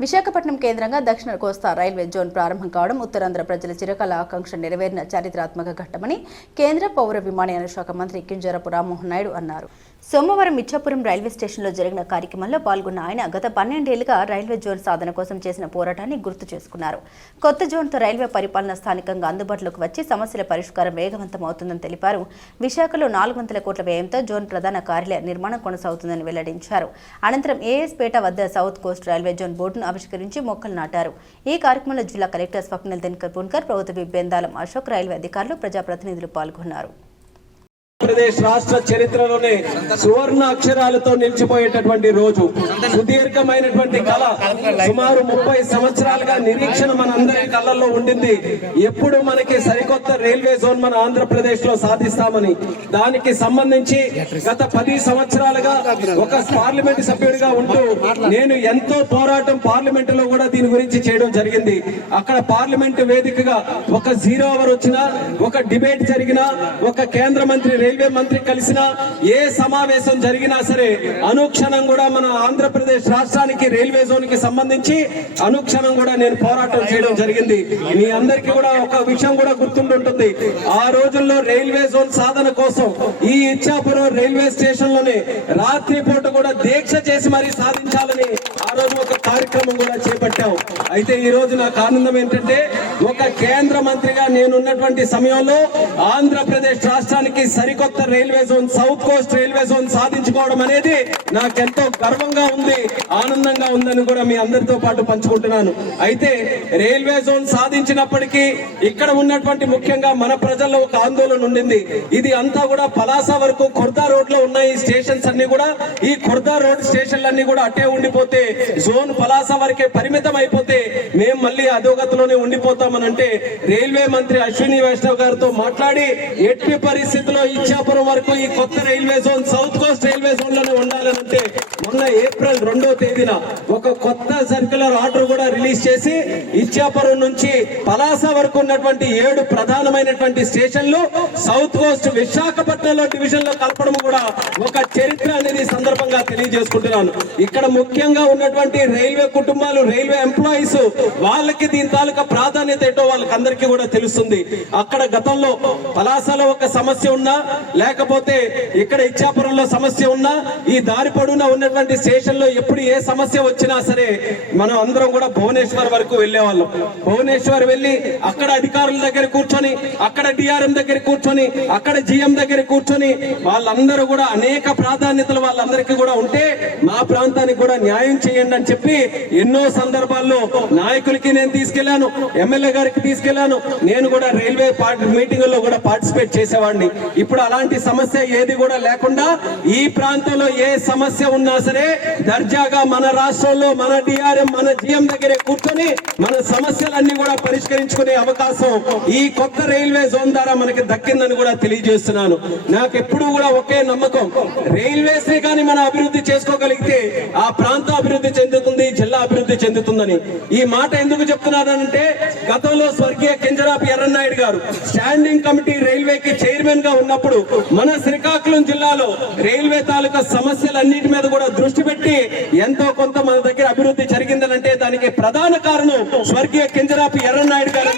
విశాఖపట్నం కేంద్రంగా దక్షిణ కోస్తా railway zone ప్రారంభం కావడం ఉత్తరాంధ్ర ప్రజల చిరకాల ఆకాంక్ష నెరవేరిన చారిత్రాత్మక ఘట్టమని కేంద్ర పౌర విమానయాన శాఖ మంత్రి కింజరాపు రామ్మోహన్ నాయుడు అన్నారు. సోమవారం ఇచ్చాపురం రైల్వే స్టేషన్లో జరిగిన కార్యక్రమంలో పాల్గొన్న ఆయన గత 12 ఏళ్లుగా రైల్వే జోన్ సాధన కోసం చేసిన పోరాటాన్ని గుర్తు చేసుకున్నారు. కొత్త జోన్తో రైల్వే పరిపాలన స్థానికంగా అందుబాటులోకి వచ్చి సమస్యల పరిష్కారం వేగవంతం అవుతుందని తెలిపారు. విశాఖలో 400 కోట్ల వ్యయంతో జోన్ ప్రధాన కార్యాలయ నిర్మాణం కొనసాగుతుందని వెల్లడించారు. అనంతరం ఏఎస్ పేట వద్ద సౌత్ కోస్ట్ రైల్వే జోన్ బోర్డును ఆవిష్కరించి మొక్కలు నాటారు. ఈ కార్యక్రమంలో జిల్లా కలెక్టర్ స్వప్నిల్ దినకర్ పున్కర్, ప్రభుత్వ విప్ బెందాలం అశోక్, రైల్వే అధికారులు, ప్రజాప్రతినిధులు పాల్గొన్నారు. ఆంధ్రప్రదేశ్ రాష్ట్ర చరిత్రలోనే సువర్ణ అక్షరాలతో నిలిచిపోయేటటువంటి రోజు. సుదీర్ఘమైనటువంటి కళ, సుమారు 30 సంవత్సరాలుగా నిరీక్షణ మన అందరి కళ్ళల్లో ఉండింది. ఎప్పుడు మనకి సరికొత్త రైల్వే జోన్ మన ఆంధ్రప్రదేశ్ లో సాధిస్తామని. దానికి సంబంధించి గత 10 సంవత్సరాలుగా ఒక పార్లమెంట్ సభ్యుడిగా ఉంటూ నేను ఎంతో పోరాటం పార్లమెంట్ లో కూడా దీని గురించి చేయడం జరిగింది. అక్కడ పార్లమెంట్ వేదికగా ఒక 0 అవర్ వచ్చినా, ఒక డిబేట్ జరిగినా, ఒక కేంద్ర మంత్రి రైల్వే మంత్రి కలిసిన ఏ సమావేశం జరిగినా సరే అనుక్షణం కూడా మన ఆంధ్రప్రదేశ్ రాష్ట్రానికి రైల్వే జోన్ కి సంబంధించి అనుక్షణం కూడా నేను పోరాటం చేయడం జరిగింది. మీ అందరికీ కూడా ఒక విషయం కూడా గుర్తుంటుంది. ఆ రోజుల్లో రైల్వే జోన్ సాధన కోసం ఈ ఇచ్చాపురం రైల్వే స్టేషన్ లోనే రాత్రిపూట కూడా దీక్ష చేసి మరీ సాధించాలని ఆ రోజు ఒక కార్యక్రమం కూడా చేపట్టాం. అయితే ఈ రోజు నాకు ఆనందం ఏంటంటే ఒక కేంద్ర మంత్రిగా నేనున్నటువంటి సమయంలో ఆంధ్రప్రదేశ్ రాష్ట్రానికి సరికొత్త railway zone, south coast railway zone సాధించుకోవడం అనేది నాకెంతో గర్వంగా ఉంది, ఆనందంగా ఉందని కూడా మీ అందరితో పాటు పంచుకుంటున్నాను. అయితే రైల్వే జోన్ సాధించినప్పటికీ ఇక్కడ ఉన్నటువంటి ముఖ్యంగా మన ప్రజల్లో ఒక ఆందోళన ఉండింది. ఇది అంతా కూడా పలాస వరకు ఖుర్దా రోడ్ లో ఉన్న ఈ స్టేషన్స్ అన్ని కూడా, ఈ ఖుర్దా రోడ్ స్టేషన్లన్నీ కూడా అట్టే ఉండిపోతే, జోన్ పలాస వరకే పరిమితం అయిపోతే మేము మళ్ళీ అధోగతిలోనే ఉండిపోతామనంటే రైల్వే మంత్రి అశ్విని వైష్ణవ్ గారితో మాట్లాడి ఎట్టి పరిస్థితుల్లో ఇచ్చాపురం వరకు ఈ కొత్త railway zone south coast railway zone లోనే ఉండాలంటే మొన్న ఏప్రిల్ 2వ తేదీన ఒక కొత్త సర్క్యులర్ ఆర్డర్ కూడా రిలీజ్ చేసి ఇచ్చాపురం నుంచి పలాస వరకు ఉన్నటువంటి 7 ప్రధానమైనటువంటి స్టేషన్లు సౌత్ కోస్ట్ విశాఖపట్నంలో డివిజన్ లో కలపడం కూడా ఒక చరిత్ర అనేది సందర్భంగా తెలియజేసుకుంటున్నాను. ఇక్కడ ముఖ్యంగా ఉన్నటువంటి రైల్వే కుటుంబాలు, రైల్వే ఎంప్లాయీస్, వాళ్ళకి దీని తాలూకా ప్రాధాన్యత ఏంటో వాళ్ళకందరికీ కూడా తెలుస్తుంది. అక్కడ గతంలో పలాసలో ఒక సమస్య ఉన్నా, లేకపోతే ఇక్కడ ఇచ్చాపురంలో సమస్య ఉన్నా, ఈ దారి పొడవునా ఉన్నటువంటి స్టేషన్ లో ఎప్పుడు ఏ సమస్య వచ్చినా సరే మనం అందరం కూడా భువనేశ్వర్ వరకు వెళ్లేవాళ్ళం. భువనేశ్వర్ వెళ్లి అక్కడ అధికారుల దగ్గర కూర్చొని, అక్కడ డిఆర్ఎం దగ్గర కూర్చొని, అక్కడ జిఎం దగ్గర కూర్చొని వాళ్ళందరూ కూడా అనేక ప్రాధాన్యతలు వాళ్ళందరికీ కూడా ఉంటే మా ప్రాంతానికి కూడా న్యాయం చేయండి అని చెప్పి ఎన్నో సందర్భాల్లో నాయకులకి నేను తీసుకెళ్లాను, ఎమ్మెల్యే గారికి తీసుకెళ్లాను. నేను కూడా రైల్వే మీటింగుల్లో కూడా పార్టిసిపేట్ చేసేవాడిని. ఇప్పుడు అలాంటి సమస్య ఏది కూడా లేకుండా ఈ ప్రాంతంలో ఏ సమస్య ఉన్నా సరే దర్జాగా మన రాష్ట్రంలో మన డిఆర్ఎం, మన జిఎం దగ్గరే కూర్చొని మన సమస్యలన్నీ కూడా పరిష్కరించుకునే అవకాశం ఈ కొత్త రైల్వే జోన్ ద్వారా మనకి దక్కిందని కూడా తెలియజేస్తున్నాను. నాకు ఎప్పుడు కూడా ఒకే నమ్మకం, రైల్వేస్ ని కానీ మనం అభివృద్ధి చేసుకోగలిగితే ఆ ప్రాంతం అభివృద్ధి చెందుతుంది, జిల్లా అభివృద్ధి చెందుతుందని. ఈ మాట ఎందుకు చెప్తున్నానంటే గతంలో స్వర్గీయ కింజరాపు ఎర్రన్నాయుడు గారు స్టాండింగ్ కమిటీ రైల్వేకి చైర్మన్ గా ఉన్నప్పుడు మన శ్రీకాకుళం జిల్లాలో రైల్వే తాలూకా సమస్యలన్నిటి మీద కూడా దృష్టి పెట్టి ఎంతో కొంత మన దగ్గర అభివృద్ధి జరిగిందనంటే దానికి ప్రధాన కారణం స్వర్గీయ కింజరాపు ఎర్రన్నాయుడు గారు.